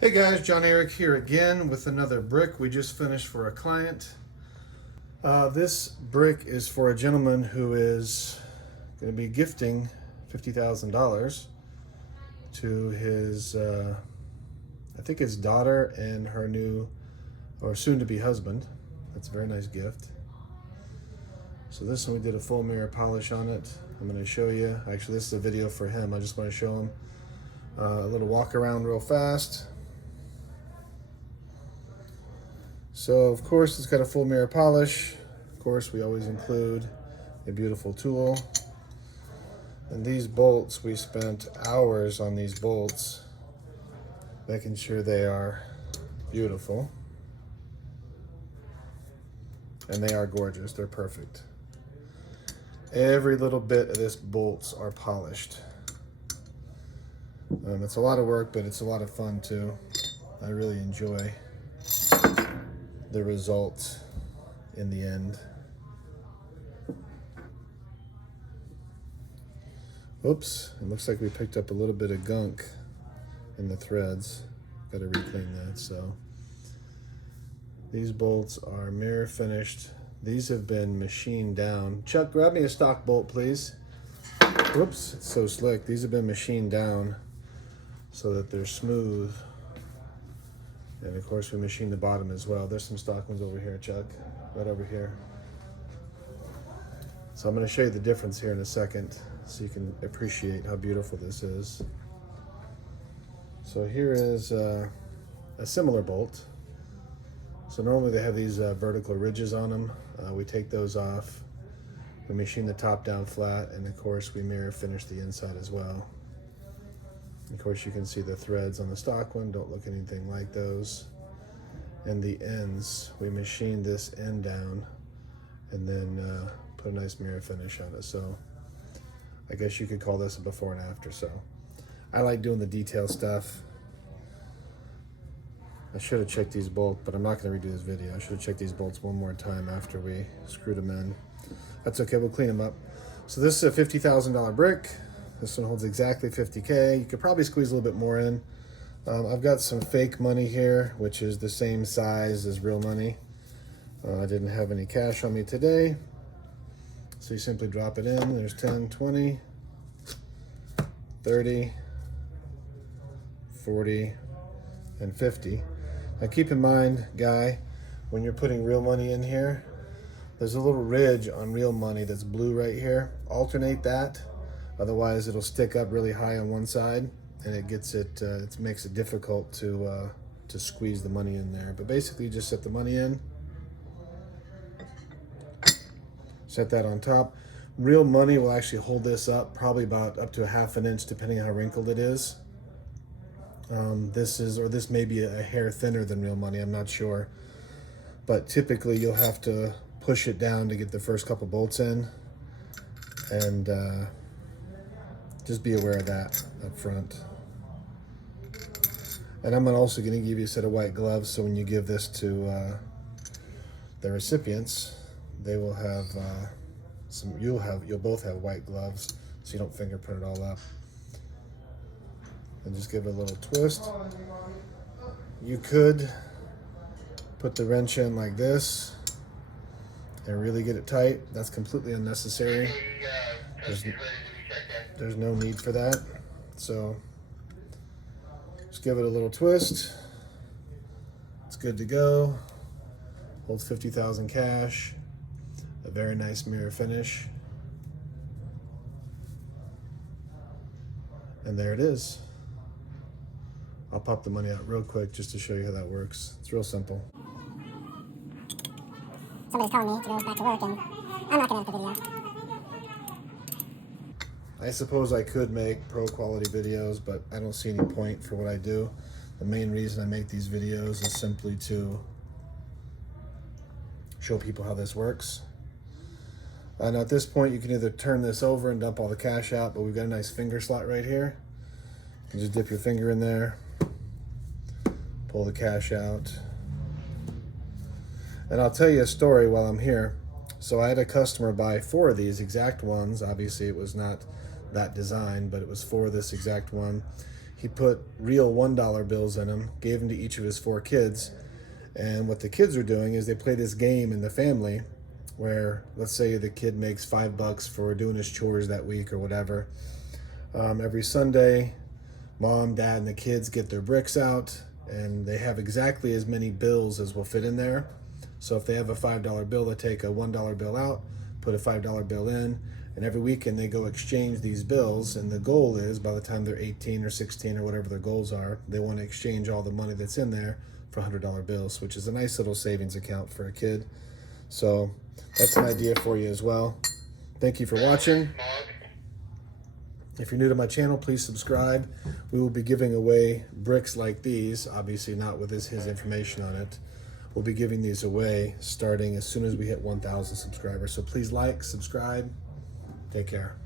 Hey guys, John Eric here again with another brick we just finished for a client. This brick is for a gentleman who is going to be gifting $50,000 to his, I think his daughter and her new or soon-to-be husband. That's a very nice gift. So this one we did a full mirror polish on it. I'm going to show you. Actually, this is a video for him. I just want to show him a little walk around real fast. So of course it's got a full mirror polish. Of course we always include a beautiful tool. And these bolts, we spent hours on these bolts, making sure they are beautiful. And they are gorgeous, they're perfect. Every little bit of this bolts are polished. It's a lot of work, but it's a lot of fun too. I really enjoy the result in the end. Oops, it looks like we picked up a little bit of gunk in the threads. Got to reclean that. So these bolts are mirror finished. These have been machined down. Chuck, grab me a stock bolt, please. Whoops, it's so slick. These have been machined down so that they're smooth. And of course we machine the bottom as well. There's some stock ones over here, Chuck, right over here. So I'm going to show you the difference here in a second so you can appreciate how beautiful this is. So here is a similar bolt. So normally they have these vertical ridges on them. We take those off. We machine the top down flat, and of course we mirror finish the inside as well. Of course, you can see the threads on the stock one don't look anything like those. And the ends, we machine this end down and then put a nice mirror finish on it. So I guess you could call this a before and after. So I like doing the detail stuff. I should have checked these bolts, but I'm not going to redo this video. I should have checked these bolts one more time after we screwed them in. That's okay, we'll clean them up. So this is a $50,000 brick. This one holds exactly 50K. You could probably squeeze a little bit more in. I've got some fake money here, which is the same size as real money. I didn't have any cash on me today. So you simply drop it in. There's 10, 20, 30, 40, and 50. Now keep in mind, Guy, when you're putting real money in here, there's a little ridge on real money that's blue right here. Alternate that. Otherwise, it'll stick up really high on one side, and it makes it difficult to squeeze the money in there. But basically, you just set the money in, set that on top. Real money will actually hold this up, probably about up to a ½ an inch, depending on how wrinkled it is. This may be a hair thinner than real money. I'm not sure, but typically you'll have to push it down to get the first couple bolts in, and just be aware of that up front. And I'm also going to give you a set of white gloves, so when you give this to the recipients, they will have you'll both have white gloves, so you don't fingerprint it all up. And just give it a little twist. You could put the wrench in like this and really get it tight. That's completely unnecessary. There's no need for that. So just give it a little twist. It's good to go. Holds 50,000 cash. A very nice mirror finish. And there it is. I'll pop the money out real quick just to show you how that works. It's real simple. Somebody's telling me to go back to work, and I'm not going to edit the video. I suppose I could make pro quality videos, but I don't see any point for what I do. The main reason I make these videos is simply to show people how this works. Now at this point, you can either turn this over and dump all the cash out, but we've got a nice finger slot right here. You just dip your finger in there, pull the cash out. And I'll tell you a story while I'm here. So I had a customer buy 4 of these exact ones. Obviously it was not that design, but it was for this exact one. he put real $1 bills in them, gave them to each of his 4 kids. And what the kids were doing is they play this game in the family where, let's say the kid makes $5 for doing his chores that week or whatever. Every Sunday, mom, dad, and the kids get their bricks out, and they have exactly as many bills as will fit in there. So if they have a $5 bill, they take a $1 bill out, put a $5 bill in, and every weekend they go exchange these bills. And the goal is, by the time they're 18 or 16 or whatever their goals are, they want to exchange all the money that's in there for $100 bills, which is a nice little savings account for a kid. So that's an idea for you as well. Thank you for watching. If you're new to my channel, please subscribe. We will be giving away bricks like these, obviously not with his information on it. We'll be giving these away starting as soon as we hit 1,000 subscribers. So please like, subscribe. Take care.